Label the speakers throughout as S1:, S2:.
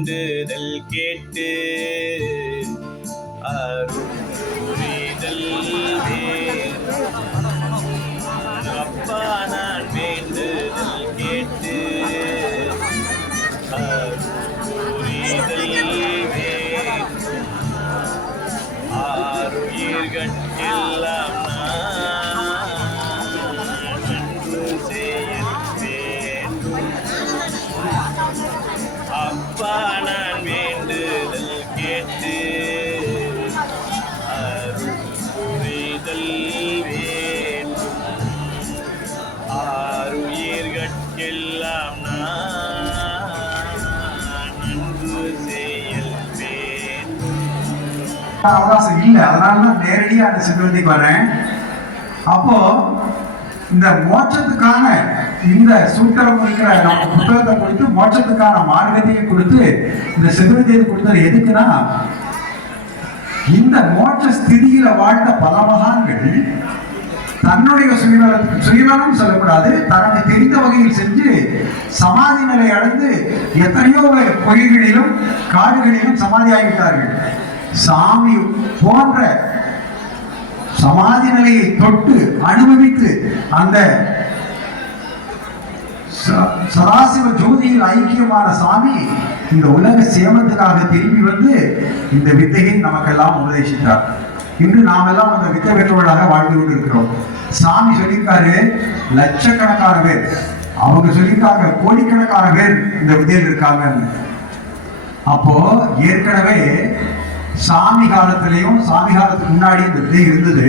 S1: வேண்டுதல் கேட்டு
S2: அவகாசம் இல்லை. அதனால தான் நேரடியா அந்த சிவந்திக்கு வரேன் அப்போ இந்த மோட்சத்துக்கான இந்த சூத்திரம் இருக்கிற நம்ம புத்தகத்தை கொடுத்து மோட்சத்துக்கான மார்க்கத்தையும் கொடுத்து இந்த சிவந்தியை கொடுத்தது எதுக்குன்னா இந்த மோட்ச ஸ்திதியில வாழ்ந்த பல மகான்கள் தன்னுடைய சுயநலத்துக்கு சுயநலம் சொல்லக்கூடாது தனக்கு தெரிந்த வகையில் செஞ்சு சமாதி நிலை அடைந்து எத்தனையோ பொய்களிலும் காடுகளிலும் சமாதி ஆகிவிட்டார்கள் சாமி போன்ற சமாதி நிலையை தொட்டு அனுபவித்து அந்த ச- சதாசிவ ஜோதியில் ஐக்கியமான சாமி இந்த உலக சேமத்துக்காக திரும்பி வந்து இந்த வித்தையை நமக்கெல்லாம் உபதேசித்தார். இன்று நாம் எல்லாம் அந்த வித்தை பெற்றவர்களாக வாழ்ந்து கொண்டு இருக்கிறோம் சாமி சொல்லியிருக்காரு லட்சக்கணக்கான பேர். அவங்க சொல்லியிருக்காங்க கோடிக்கணக்கான பேர் இந்த வித்தையில் இருக்காங்க அப்போ ஏற்கனவே சாமி காலத்திலையும் சாமி காலத்துக்கு முன்னாடி இந்த விதை இருந்தது.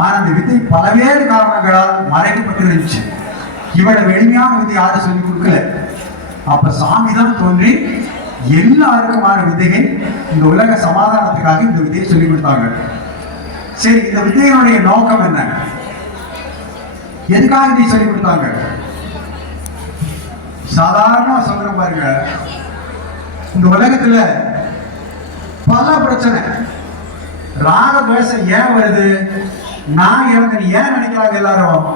S2: ஆனால் அந்த விதை பலவேறு காரணங்களால் மறைக்கப்பட்டிருந்துச்சு. இவளை எளிமையான விதை யாரும் சொல்லி கொடுக்கல. அப்ப சாமி தான் தோன்றி எல்லாருக்குமான விதையை இந்த உலக சமாதானத்துக்காக இந்த விதையை சொல்லி கொடுத்தாங்க. சரி இந்த விதையினுடைய நோக்கம் என்ன? எதுக்காக இதை சொல்லி கொடுத்தாங்க? சாதாரணமா சொல்ற பாருங்க. இந்த உலகத்துல பல பிரச்சனை. ராக துவேஷம் ஏன் வருது? நான் இறந்தேன் ஏன் நினைக்கிறாங்க எல்லாரும்?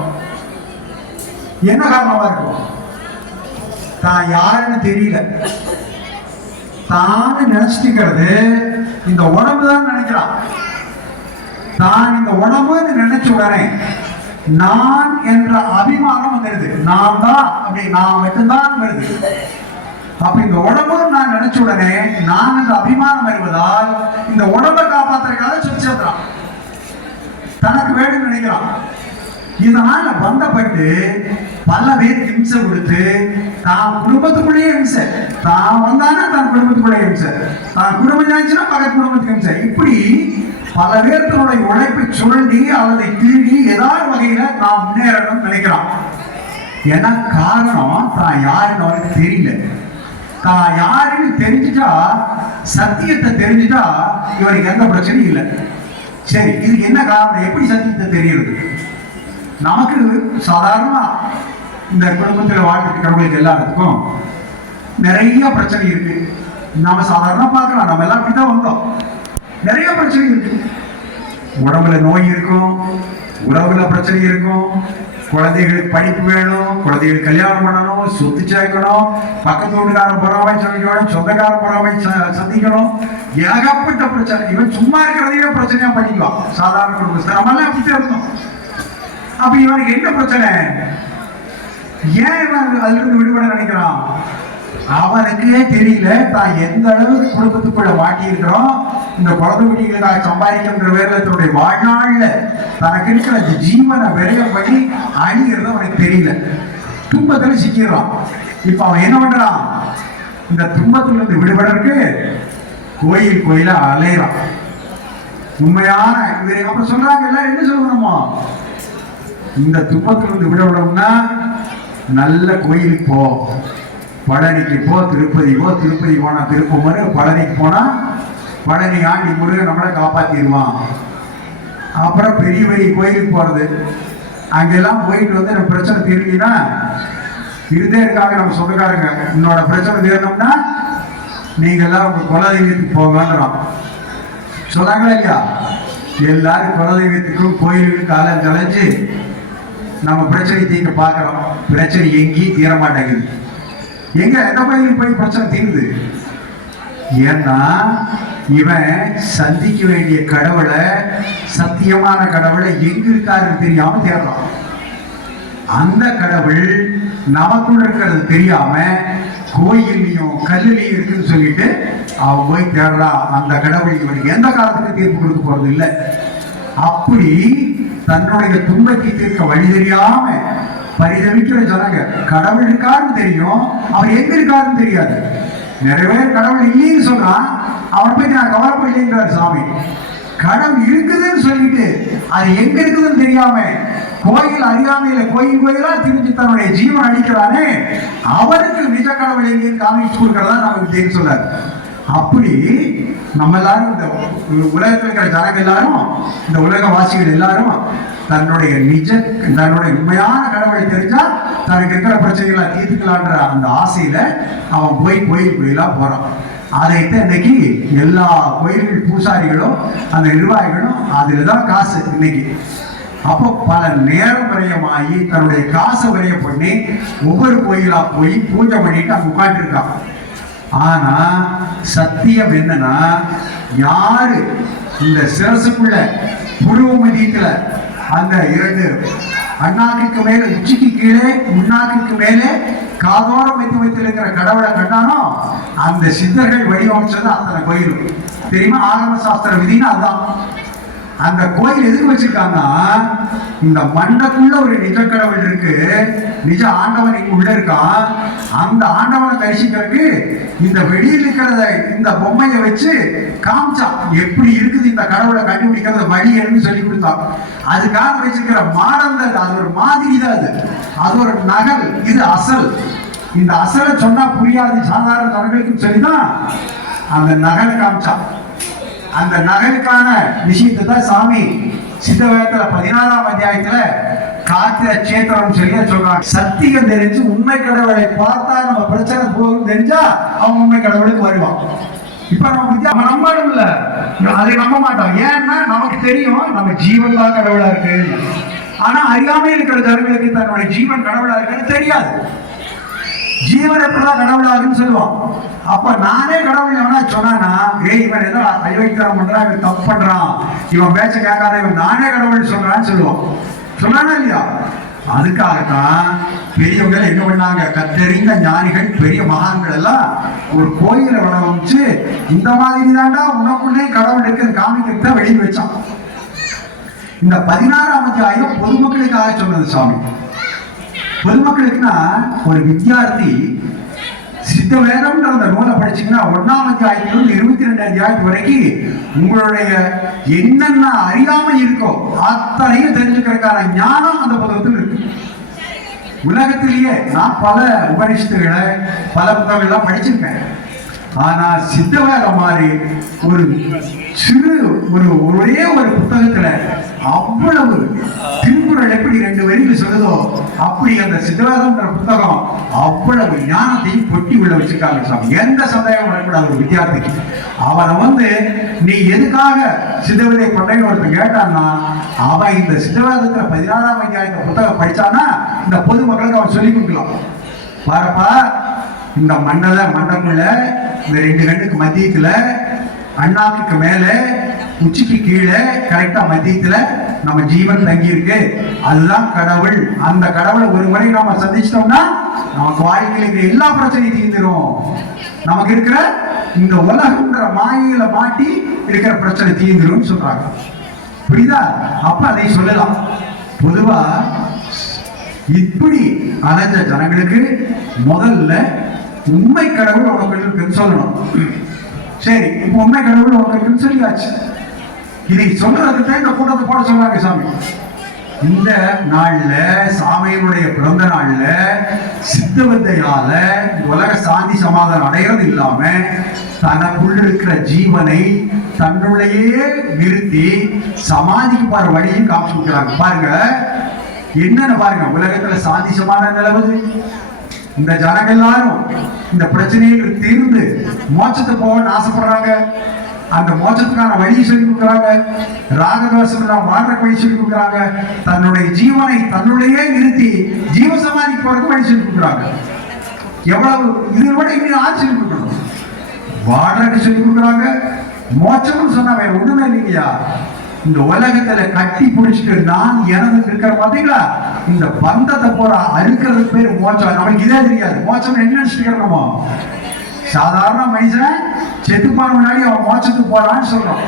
S2: என்ன காரணமா இருக்கும்? தான் யாருன்னு தெரியல. தான் நினைச்சிட்டு இந்த உடம்பு தான் நினைக்கிறான் தான் இந்த உடம்புன்னு நினைச்ச உடனே நான் என்ற அபிமானம் வந்துடுது நான் தான் அப்படி நான் மட்டும்தான் வருது. அப்ப இந்த உடம்பு நான் நினைச்ச உடனே நான் என்று அபிமானம் வருவதால் இந்த உடம்பை காப்பாத்துறதுக்காக சொல்லி தனக்கு வேணும்னு நினைக்கிறான். இதனால பந்தப்பட்டு பல பேர் ஹிம்சை கொடுத்து தான் குடும்பத்துக்குள்ளேயே ஹிம்சை தான் வந்தானா தன் குடும்பத்துக்குள்ளேயே ஹிம்சை தான் குடும்பம் ஆச்சுன்னா பக்கத்து குடும்பத்துக்கு ஹிம்சை இப்படி பல பேர் தன்னுடைய உழைப்பை சுரண்டி அல்லதை தீண்டி ஏதாவது வகையில நாம் முன்னேறணும்னு நினைக்கிறான். ஏன்னா காரணம் தான் யாருன்னு அவனுக்கு தெரியல. தான் யாருன்னு தெரிஞ்சுட்டா சத்தியத்தை தெரிஞ்சுட்டா இவனுக்கு எந்த பிரச்சனையும் இல்லை. சரி இதுக்கு என்ன காரணம்? எப்படி சத்தியத்தை தெரியுது நமக்கு சாதாரணமா இந்த குடும்பத்தில் வாழ்ந்துட்டு இருக்கிறவங்களுக்கு எல்லாத்துக்கும் நிறைய பிரச்சனை இருக்கு. நாம சாதாரணமா பார்க்கலாம். நம்ம எல்லாம் அப்படிதான் வந்தோம். நிறைய பிரச்சனை இருக்கு. உடம்புல நோய் இருக்கும். உறவுல பிரச்சனை இருக்கும். குழந்தைகளுக்கு படிப்பு வேணும் குழந்தைகளுக்கு கல்யாணம் பண்ணணும் சொத்து சேர்க்கணும் பக்கத்து வீட்டுக்காரன் பொறாமை சந்திக்கணும் சொந்தக்காரன் பொறாமை ச- சந்திக்கணும். ஏகப்பட்ட பிரச்சனை. இவன் சும்மா இருக்கிறதையே பிரச்சனையா பண்ணிக்குவான். சாதாரண குடும்பத்தில் நம்மளாம் அப்படி இருந்தோம். அப்ப இவனுக்கு என்ன பிரச்சனை? ஏன் இவன் அதுல இருந்து விடுபட நினைக்கிறான்? அவனுக்கே தெரியல தான் எந்த அளவுக்கு குடும்பத்துக்குள்ள மாட்டியிருக்கிறோம் இந்த குழந்தை குட்டிகளுக்காக சம்பாதிக்கின்ற வேலை தன்னுடைய வாழ்நாளில் தனக்கு இருக்கிற அந்த ஜீவனை விரைய பண்ணி அணிகிறது அவனுக்கு தெரியல. துன்பத்தில் சிக்கிறான் இப்போ அவன் என்ன பண்ணுறான் இந்த துன்பத்திலிருந்து இருந்து கோயில் கோயிலா அலையிறான். உண்மையான இவரு அப்புறம் சொல்றாங்க எல்லாரும் என்ன சொல்லணுமோ? இந்த துன்பத்திலிருந்து விடணும்னா நல்ல கோயிலுக்கு போ. பழனிக்கு போ திருப்பதி போ திருப்பதி போனா திருப்பமரு பழனிக்கு போனா பழனி ஆண்டி முருகன் நம்மளை காப்பாத்திடுவான். அப்புறம் பெரிய பெரிய கோயிலுக்கு போறது. அங்கெல்லாம் போயிட்டு வந்து நம்ம பிரச்சனை தீர்வினா இருந்தே இருக்காங்க நம்ம சொந்தக்காரங்க என்னோட பிரச்சனை தீரணும்னா நீங்க எல்லாரும் உங்க குலதெய்வத்துக்கு போங்கன்றோம் சொன்னாங்களா ஐயா எல்லாரும் குலதெய்வத்துக்கும் கோயிலுக்கு காலம் கலைஞ்சு நம்ம பிரச்சனை தீர்க்க பார்க்குறோம். பிரச்சனை எங்கேயும் தீர மாட்டேங்குது எங்க எந்த கோயிலுக்கு போய் பிரச்சனை தீருது? ஏன்னா இவன் சந்திக்க வேண்டிய கடவுளை சத்தியமான கடவுளை எங்க இருக்காருன்னு தெரியாம தேடுறான். அந்த கடவுள் நமக்குள்ள இருக்கிறது தெரியாம கோயில்லையும் கல்லுலையும் இருக்குன்னு சொல்லிட்டு அவன் போய் தேடுறான். அந்த கடவுள் இவனுக்கு எந்த காலத்துக்கு தீர்ப்பு கொடுக்க போறது இல்லை அப்படி தன்னுடைய துன்பத்தை தீர்க்க வழி தெரியாம பரிதவிக்கிற கடவுள் இருக்காருன்னு தெரியும். அவர் எங்க இருக்காருன்னு தெரியாது. நிறைய பேர் கடவுள் இல்லைன்னு சொல்றான். அவனை பத்தி நான் கவலைப்படலைங்கிறார் சாமி. கடவுள் இருக்குதுன்னு சொல்லிட்டு அது எங்க இருக்குதுன்னு தெரியாம கோயில் அறியாமையில கோயில் கோயிலா திருச்சி தன்னுடைய ஜீவன் அழிக்கிறானே. அவருக்கு நிஜ கடவுள் எங்கே காமிச்சு கொடுக்கறதா நமக்கு தெரியும் சொல்லார் அப்படி நம்ம எல்லாரும் இந்த உலகத்தில் இருக்கிற ஜனங்க எல்லாரும் இந்த உலகவாசிகள் எல்லாரும் தன்னுடைய நிஜ தன்னுடைய உண்மையான கடவுளை தெரிஞ்சா தனக்கு இருக்கிற பிரச்சனைகளை தீர்த்துக்கலான்ற அந்த ஆசையில அவன் போய் கோயில் கோயிலா போறான். அதைத்தான் இன்னைக்கு எல்லா கோயில்கள் பூசாரிகளும் அந்த நிர்வாகிகளும் அதில் தான் காசு இன்னைக்கு. அப்போ பல நேரம் விரயமாகி தன்னுடைய காசை விரயம் பண்ணி ஒவ்வொரு கோயிலா போய் பூஜை பண்ணிட்டு அங்க உட்காந்துருக்கான் ஆனா சத்தியம் என்னன்னா யாரு இந்த சிரசுக்குள்ள புருவ மதியத்துல அந்த இரண்டு அண்ணாக்கு மேல உச்சிக்கு கீழே முன்னாக்கு மேலே காதோரம் வைத்து வைத்திருக்கிற கடவுளை கண்டானோ அந்த சித்தர்கள் வடிவமைச்சது அத்தனை கோயிலும். தெரியுமா? ஆகம சாஸ்திர விதின்னு அதுதான். அந்த கோயில் எதுக்கு வச்சிருக்காங்கன்னா இந்த மண்ணுக்குள்ள ஒரு நிஜ கடவுள் இருக்கு. நிஜ ஆண்டவன் இங்க உள்ள இருக்கான். அந்த ஆண்டவனை தரிசிக்கிறதுக்கு இந்த வெளியில் இருக்கிறத இந்த பொம்மையை வச்சு காமிச்சான். எப்படி இருக்குது இந்த கடவுளை கண்டுபிடிக்கிறது? வழி என்று சொல்லி கொடுத்தான். அதுக்காக வச்சிருக்கிற மாடல் அது. ஒரு மாதிரி தான் அது. அது ஒரு நகல். இது அசல். இந்த அசலை சொன்னா புரியாது சாதாரண ஜனங்களுக்கு சொல்லிதான் அந்த நகல் காமிச்சான். அந்த நகைக்கான விஷயத்தை தான் சாமி சித்தவேதத்துல பதினாறாம் அத்தியாயத்துல காத்திர சேத்திரம் சொல்லி சொல்றாங்க. சத்தியம் தெரிஞ்சு உண்மை கடவுளை பார்த்தா நம்ம பிரச்சனை போகும் தெரிஞ்சா அவன் உண்மை கடவுளுக்கு வருவான். இப்ப நம்ம வித்யா நம்ம நம்பணும் இல்ல அதை நம்ப மாட்டோம். ஏன்னா நமக்கு தெரியும் நம்ம ஜீவன் தான் கடவுளா இருக்கு. ஆனா அறியாமையில் இருக்கிற ஜனங்களுக்கு தன்னுடைய ஜீவன் கடவுளா இருக்குன்னு தெரியாது. ஜீவன் எப்படிதான் கடவுளாகுன்னு சொல்லுவான். அப்ப நானே கடவுள் எவனா சொன்னானா ஏய் இவன் ஏதோ அயோக்கியம் பண்றான் இவன் தப்பு பண்றான். இவன் பேச்ச கேட்காத இவன் நானே கடவுள் சொல்றான்னு சொல்லுவான். சொன்னானா இல்லையா? அதுக்காகத்தான் பெரியவங்க என்ன பண்ணாங்க? கத்தறிந்த ஞானிகள் பெரிய மகான்கள் எல்லாம் ஒரு கோயிலை வடிவமைச்சு இந்த மாதிரி தாண்டா உனக்குள்ளே கடவுள் இருக்கிறது காமிக்கிறத தான் வெளியே வச்சான். இந்த பதினாறாம் அத்தியாயம் பொதுமக்களுக்காக சொன்னது சாமி. பொதுமக்களுக்குன்னா ஒரு வித்தியார்த்தி சித்த வேதம்ன்ற அந்த நூலை படிச்சீங்கன்னா ஒன்னாம் அத்தியாயத்திலிருந்து இருபத்தி ரெண்டு அத்தியாயத்து வரைக்கும் உங்களுடைய என்னென்ன அறியாமை இருக்கோ அத்தனையும் தெரிஞ்சுக்கிறதுக்கான ஞானம் அந்த புத்தகத்தில் இருக்கு. உலகத்திலேயே நான் பல உபனிஷத்துகளை பல புத்தகங்கள்லாம் படிச்சிருக்கேன். ஆனா சித்தவேல மாதிரி ஒரு சிறு ஒரு ஒரே ஒரு புத்தகத்துல அவ்வளவு திருக்குறள் எப்படி ரெண்டு வரியில் சொல்லுதோ அப்படி அந்த சித்தவேதம்ன்ற புத்தகம் அவ்வளவு ஞானத்தையும் கொட்டி உள்ள வச்சிருக்காங்க சாமி. எந்த சந்தேகம் வரக்கூடாது ஒரு வித்தியார்த்திக்கு. அவனை வந்து நீ எதுக்காக சித்தவேதை கொண்டேன்னு ஒருத்தன் கேட்டான்னா அவன் இந்த சித்தவேதத்துல பதினாறாம் அத்தியாயத்த புத்தகம் படிச்சானா இந்த பொதுமக்களுக்கு அவன் சொல்லி கொடுக்கலாம். பாருப்பா இந்த மன்னத மண்டக்குள்ள இந்த ரெண்டு கண்ணுக்கு மத்தியத்துல அண்ணாவுக்கு மேல உச்சிக்கு கீழே கரெக்டா மத்தியத்துல நம்ம ஜீவன் தங்கி இருக்கு அதுதான் கடவுள். அந்த கடவுளை ஒரு முறை நாம சந்திச்சிட்டோம்னா நமக்கு வாழ்க்கையில் இருக்கிற எல்லா பிரச்சனையும் தீர்ந்துடும் நமக்கு இருக்கிற இந்த உலகம்ன்ற மாயில மாட்டி இருக்கிற பிரச்சனை தீர்ந்துடும் சொல்றாங்க. புரியுதா? அப்ப அதை சொல்லலாம். பொதுவா இப்படி அலைஞ்ச ஜனங்களுக்கு முதல்ல உண்மை கடவுள் உனக்கு இருக்குன்னு சொல்லணும். சரி இப்போ உண்மை கடவுள் உனக்கு இருக்குன்னு சொல்லியாச்சு. இதை சொல்றதுக்கு தான் இந்த கூட்டத்தை போட சொல்றாங்க சாமி. இந்த நாள்ல சாமியினுடைய பிறந்த நாள்ல சித்த வித்தையால உலக சாந்தி சமாதானம் அடைகிறது இல்லாம தனக்குள் இருக்கிற ஜீவனை தன்னுள்ளேயே நிறுத்தி சமாதிக்கு பாரு வழியும் காமிச்சு கொடுக்குறாங்க. பாருங்க என்னன்னு பாருங்க உலகத்துல சாந்தி சமாதானம் நிலவுது. இந்த ஜனங்க எல்லாரும் இந்த பிரச்சனைகள் தீர்ந்து மோட்சத்துக்கு போகணும்னு ஆசைப்படுறாங்க. அந்த மோட்சத்துக்கான வழியை சொல்லி கொடுக்குறாங்க. ராகதோஷம் இல்லாம வாழ்ற வழி சொல்லி கொடுக்குறாங்க. தன்னுடைய ஜீவனை தன்னுடையே நிறுத்தி ஜீவ சமாதிக்கு போறதுக்கு வழி சொல்லி கொடுக்குறாங்க. எவ்வளவு இதை விட இன்னும் ஆச்சரியம் கொடுக்கணும்? வாழ்றக்கு சொல்லி கொடுக்குறாங்க. மோட்சம்னு சொன்னா வேற ஒண்ணுமே இல்லைங்கய்யா. இந்த உலகத்துல கட்டி பிடிச்சிட்டு நான் எனது இருக்கிற பாத்தீங்களா? இந்த பந்தத்தை போற அறுக்கிறது பேர் மோச்சம். நம்மளுக்கு இதே தெரியாது. மோச்சம் என்ன நினைச்சிட்டு சாதாரண மனுஷன் செத்துப்பான முன்னாடி அவன் மோச்சத்துக்கு போறான்னு சொல்றோம்.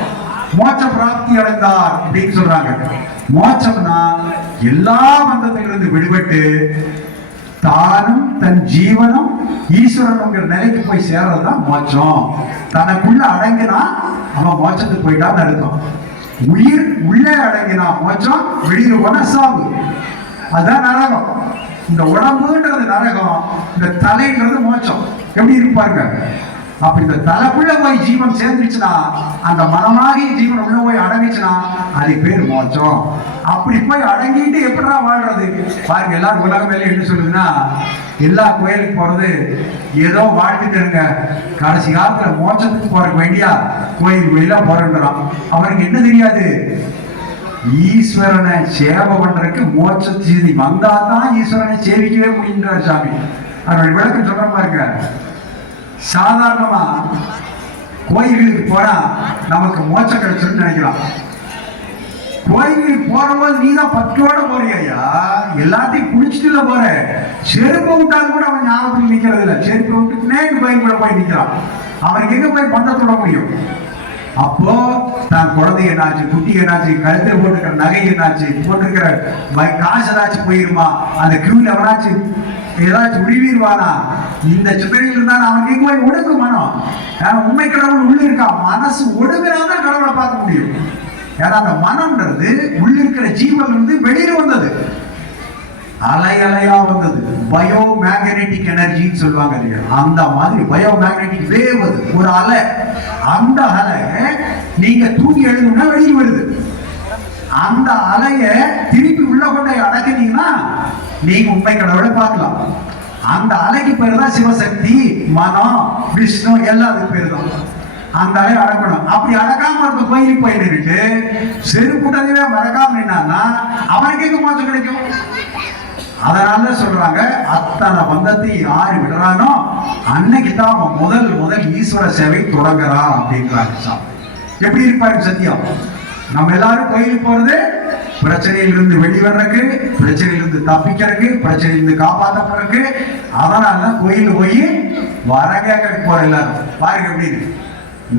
S2: மோட்ச பிராப்தி அடைந்தார் அப்படின்னு சொல்றாங்க. மோட்சம்னா எல்லா பந்தத்திலிருந்து விடுபட்டு தானும் தன் ஜீவனும் ஈஸ்வரனுங்கிற நிலைக்கு போய் சேர்றதுதான் மோட்சம் தனக்குள்ள அடங்கினா அவன் மோட்சத்துக்கு போயிட்டான்னு அர்த்தம். உயிர் உள்ளே அடங்கினா மோச்சம் வெளியில போனா சாவு. அதுதான் நரகம். இந்த உடம்புன்றது நரகம். இந்த தலைன்றது மோச்சம் எப்படி இருப்பாருங்க? அப்படி இந்த தலைக்குள்ள போய் ஜீவன் சேர்ந்துச்சுன்னா அந்த மனமாகி ஜீவன் உள்ள போய் அடங்கிச்சுன்னா அது பேர் மோச்சம் அப்படி போய் அடங்கிட்டு எப்படிடா வாழ்றது? பாருங்க எல்லாரும் உலகம் வேலையும் என்ன சொல்லுதுன்னா எல்லா கோயிலுக்கு போறது ஏதோ வாழ்ந்துட்டு இருங்க கடைசி காலத்துல மோட்சத்துக்கு போறதுக்கு வேண்டியா? கோயில் கோயிலா போறேன்றான். அவருக்கு என்ன தெரியாது? ஈஸ்வரனை சேவை பண்றதுக்கு மோட்ச செய்தி வந்தாதான் ஈஸ்வரனை சேவிக்கவே முடியுன்றார் சாமி. அவருடைய விளக்கம் சொல்ற பாருங்க. சாதாரணமா கோயில்களுக்கு போனா நமக்கு மோட்சம் கிடைச்சிருன்னு நினைக்கலாம். கோயிலுக்கு போறபோது நீ தான் பற்றோட போறியா எல்லாத்தையும் குடிச்சிட்டுல போற. செருப்பு விட்டாலும் கூட அவன் ஞாபகத்தில் நிக்கிறது இல்லை. செருப்பு விட்டுனே கோயில் கூட போய் நிக்கிறான். அவனுக்கு எங்க போய் பந்தத்தோட முடியும்? அப்போ தான் குழந்தை என்னாச்சு குட்டி என்னாச்சு கழுத்தில் போட்டுக்கிற நகை என்னாச்சு போட்டிருக்கிற காசு ஏதாச்சும் போயிருமா? அந்த கியூல எவனாச்சும் ஏதாச்சும் உழிவீர்வானா இந்த சிந்தனையில் இருந்தால் அவன் எங்க போய் ஒடுக்கு மனம்? ஏன்னா உண்மை கடவுள் உள்ள இருக்கான் மனசு ஒடுங்கினாதான் கடவுளை பார்க்க முடியும். ஏன்னா அந்த மனம்ன்றது உள்ள இருக்கிற ஜீவன் இருந்து வெளியில வந்தது. அலை அலையா வந்தது. பயோ மேக்னெட்டிக் எனர்ஜின்னு சொல்லுவாங்க இல்லையா? அந்த மாதிரி பயோ மேக்னெட்டிக் வேவ் அது. ஒரு அலை. அந்த அலை நீங்க தூங்கி எழுதுனா வெளியே வருது. அந்த அலைய திருப்பி உள்ள கொண்டு அடக்குனீங்கன்னா நீங்க உண்மை கடவுளை பார்க்கலாம். அந்த அலைக்கு பேர் தான் சிவசக்தி மனம் விஷ்ணு எல்லாம் பேர் தான். அந்த அலையை அடக்கணும். அப்படி அடக்காம இருக்க கோயிலுக்கு போய் நின்றுட்டு செருப்புட்டதே மறக்காம நின்னான்னா அவனுக்கு எங்க மோச்சம் கிடைக்கும்? அதனால சொல்றாங்க அத்தனை பந்தத்தை யாரு விடுறானோ அன்னைக்கு தான் அவன் முதல் முதல் ஈஸ்வர சேவை தொடங்குறான் அப்படின்றாங்க எப்படி இருப்பாரு சத்தியம்? நம்ம எல்லாரும் கோயிலுக்கு போறது பிரச்சனையிலிருந்து வெளிவர்றதுக்கு பிரச்சனையிலிருந்து தப்பிக்கிறதுக்கு பிரச்சனையிலிருந்து காப்பாற்றப்படுறதுக்கு அதனால கோயில் போய் வர கேட்க போற எல்லாரும். பாருங்க அப்படின்னு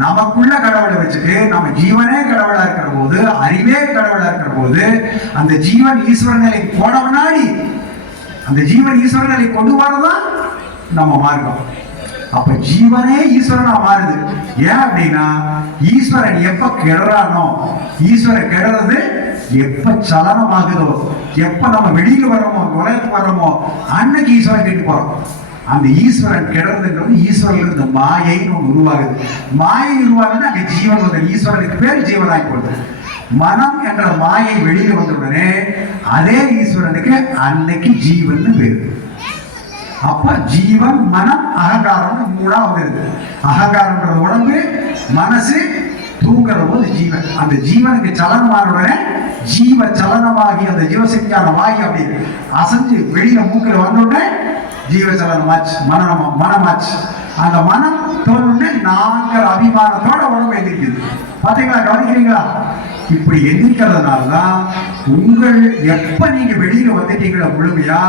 S2: நமக்குள்ள கடவுளை வச்சுட்டு நம்ம ஜீவனே கடவுளா இருக்கிற போது அறிவே கடவுளா இருக்கிற போது அந்த ஜீவன் ஈஸ்வரன் நிலைக்கு போன முன்னாடி அந்த ஜீவன் ஈஸ்வரன் நிலைக்கு கொண்டு வரதான் நம்ம மார்க்கம். அப்ப ஜீவனே ஈஸ்வரனா மாறுது. ஏன் அப்படின்னா ஈஸ்வரன் எப்ப கெடுறானோ ஈஸ்வரன் கெடுறது எப்ப சலனமாகுதோ எப்ப நம்ம வெளியில வரோமோ உலகத்துக்கு வரோமோ அன்னைக்கு ஈஸ்வரன் கேட்டு போறோம். அந்த ஈஸ்வரன் கெடுறதுங்கிறது ஈஸ்வரன் இருந்த மாயைன்னு ஒன்று உருவாகுது. மாயை உருவாகுது அங்கே ஜீவன் வந்து ஈஸ்வரனுக்கு பேர் ஜீவனாகி போகுது. மனம் என்ற மாயை வெளியில் வந்த உடனே அதே ஈஸ்வரனுக்கு அன்னைக்கு ஜீவன் பேர். அப்ப ஜீவன் மனம் அகங்காரம்னு மூணா வந்துருது அகங்காரம்ன்ற உடம்பு மனசு தூங்குற போது ஜீவன் அந்த ஜீவனுக்கு சலனமான உடனே ஜீவ சலனமாகி அந்த ஜீவசக்தியான வாயு அப்படி அசைஞ்சு வெளியில மூக்கில் வந்தோடனே ஜீவ சலனமாச்சு மனமாச்சு. அந்த மனம் தோணுடனே நாங்கள் அபிமானத்தோட உடம்பு எந்திரிக்குது. பார்த்தீங்களா கவனிக்கிறீங்களா? இப்படி எந்திரிக்கிறதுனால தான் உங்கள் எப்ப நீங்க வெளியில வந்துட்டீங்களோ முழுமையா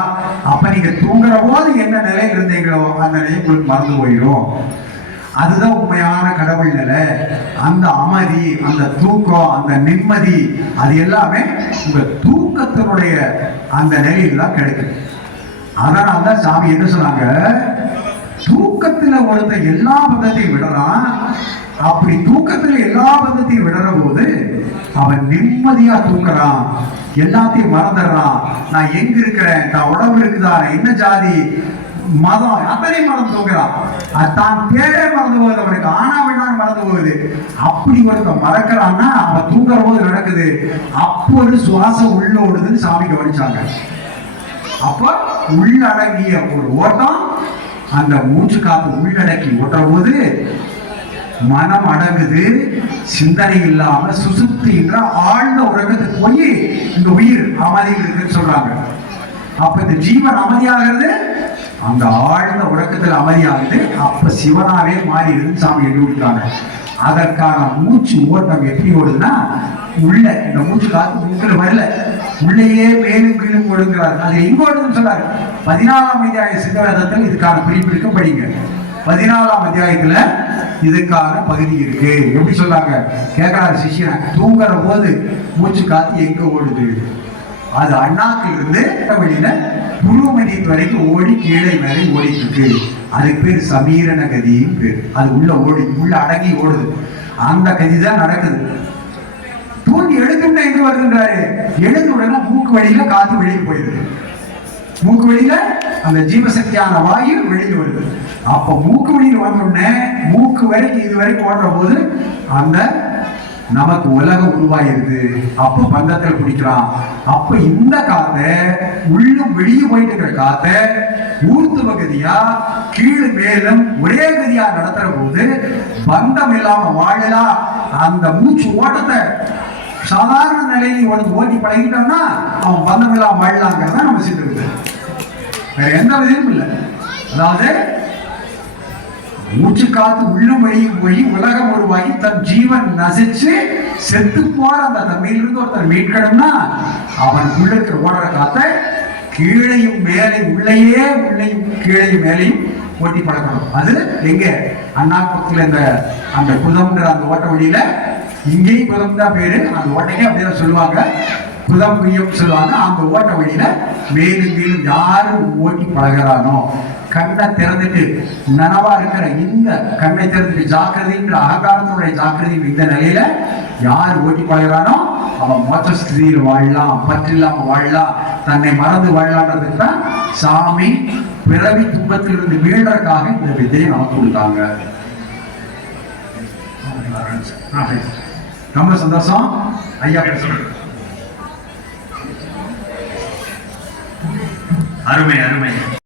S2: அப்ப நீங்க தூங்குற போது என்ன நிலையில் இருந்தீங்களோ அந்த நிலை உங்களுக்கு மறந்து போயிடும் அதுதான் உண்மையான கடவுள் நிலை. அந்த அமைதி அந்த தூக்கம் அந்த நிம்மதி அது எல்லாமே உங்க தூக்கத்தினுடைய அந்த நிலையில் தான் கிடைக்கும் அதனால தான் சாமி என்ன சொன்னாங்க? தூக்கத்துல ஒருத்தன் எல்லா பந்தத்தையும் விடுறான். அப்படி தூக்கத்துல எல்லா பந்தத்தையும் விடுற போது அவன் நிம்மதியா தூக்குறான் எல்லாத்தையும் மறந்துடுறான். நான் எங்க இருக்கிறேன்? நான் உடம்பு இருக்குதா? என்ன ஜாதி? மதம் அத்தனை மறந்து தூங்குறான் அது தான் பேரே மறந்து போகுது அவனுக்கு. ஆனா வேணாம் மறந்து போகுது. அப்படி ஒருத்த மறக்கிறான்னா அவன் தூங்குற போது நடக்குது. அப்போ ஒரு சுவாசம் உள்ள ஓடுதுன்னு சாமி கவனிச்சாங்க. அப்ப உள்ளடங்கிய ஒரு ஓட்டம் அந்த மூச்சு காத்து உள்ளடக்கி ஓட்டுற போது மனம் அடங்குது. சிந்தனை இல்லாம சுசுப்தின்ற ஆழ்ந்த உறக்கத்துக்கு போய் இந்த உயிர் அமைதியில் இருக்குன்னு சொல்றாங்க. அப்ப இந்த ஜீவன் அமைதியாகிறது அந்த ஆழ்ந்த உறக்கத்தில் அமைதியாகுது அப்ப சிவனாவே மாறிடுதுன்னு சாமி எழுதி விட்டாங்க அதற்கான மூச்சு ஓட்டம் எப்படி ஓடுதுன்னா உள்ள இந்த மூச்சு காத்து மூக்கில் வரல. உள்ளேயே மேலும் கீழும் ஓடுங்கிறார். அது எங்க ஓடுதுன்னு சொன்னாரு. பதினாலாம் அத்தியாய சிங்கவேதத்தில் இதுக்கான குறிப்பு படிங்க. பதினாலாம் அத்தியாயத்துல இதுக்கான பகுதி இருக்கு. எப்படி சொல்றாங்க கேட்கிறாரு சிஷியன் தூங்குற போது மூச்சு காத்து எங்க ஓடுது? அது அண்ணாக்கில் இருந்து வெளியில புருவமணி வரைக்கும் ஓடி கீழே மேலே ஓடிட்டு இருக்கு அதுக்கு பேர் சமீரண கதியும் பேர். அது உள்ள ஓடி உள்ள அடங்கி ஓடுது. அந்த கதி தான் நடக்குது. தூங்கி எழுந்துட்டா எங்க வருதுன்றாரு? எழுந்த உடனே மூக்கு வழியில காத்து வெளியே போயிடுது. மூக்கு வழியில அந்த ஜீவசக்தியான வாயு வெளியே வருது. அப்ப மூக்கு வழியில் வந்தோடனே மூக்கு வரைக்கும் இது வரைக்கும் ஓடுற போது அந்த நமக்கு உலகம் உருவாயிருது. அப்ப பந்தத்தில் குடிக்கிறான் அப்ப இந்த காத்தை உள்ளும் வெளியே போயிட்டு இருக்கிற காத்தை ஊர்த்து பகுதியா கீழ் மேலும் ஒரே கதியா நடத்துற போது பந்தம் இல்லாம வாழலாம் அந்த மூச்சு ஓட்டத்தை சாதாரண நிலையில் உனக்கு ஓட்டி பழகிட்டோம்னா அவன் பந்தம் இல்லாம வாழலாங்கிறத நம்ம சிந்திருக்குது வேற எந்த விதமும் இல்லை. அதாவது மூச்சு காத்து உள்ளும் வெளியும் போய் உலகம் உருவாகி தன் ஜீவன் நசிச்சு செத்து போற அந்த தம்பியிலிருந்து ஒருத்தர் மீட்கணும்னா அவன் உள்ளுக்கு ஓடுற காத்த கீழையும் மேலே உள்ளேயே உள்ளேயும் கீழையும் மேலையும் ஓட்டி பழக்கணும் அது எங்க? அண்ணா பக்கத்தில் இந்த அந்த குதம்ன்ற அந்த ஓட்ட வழியில இங்கேயும் குதம் தான் பேரு. அந்த ஓட்டையே அப்படிதான் சொல்லுவாங்க. புதம் குய்யம் சொல்லுவாங்க அந்த ஓட்ட வழியில மேலும் மேலும் யாரும் ஓட்டி பழகிறானோ. கண்ணை திறந்துட்டு நனவா இருக்கிற இந்த கண்ணை திறந்துட்டு ஜாக்கிரதைன்ற அகங்காரத்தினுடைய ஜாக்கிரதை இந்த நிலையில யார் ஓட்டி பழகிறானோ அவன் மோட்ச ஸ்திரீர் வாழலாம் பற்றில்லாம வாழலாம் தன்னை மறந்து வாழலான்றதுக்கு தான் சாமி பிறவி துன்பத்திலிருந்து மீளறக்காக இந்த வித்தையை நமக்கு கொடுத்தாங்க. ரொம்ப சந்தோஷம். ஐயா பேசுறேன்
S1: அருமை அருமை.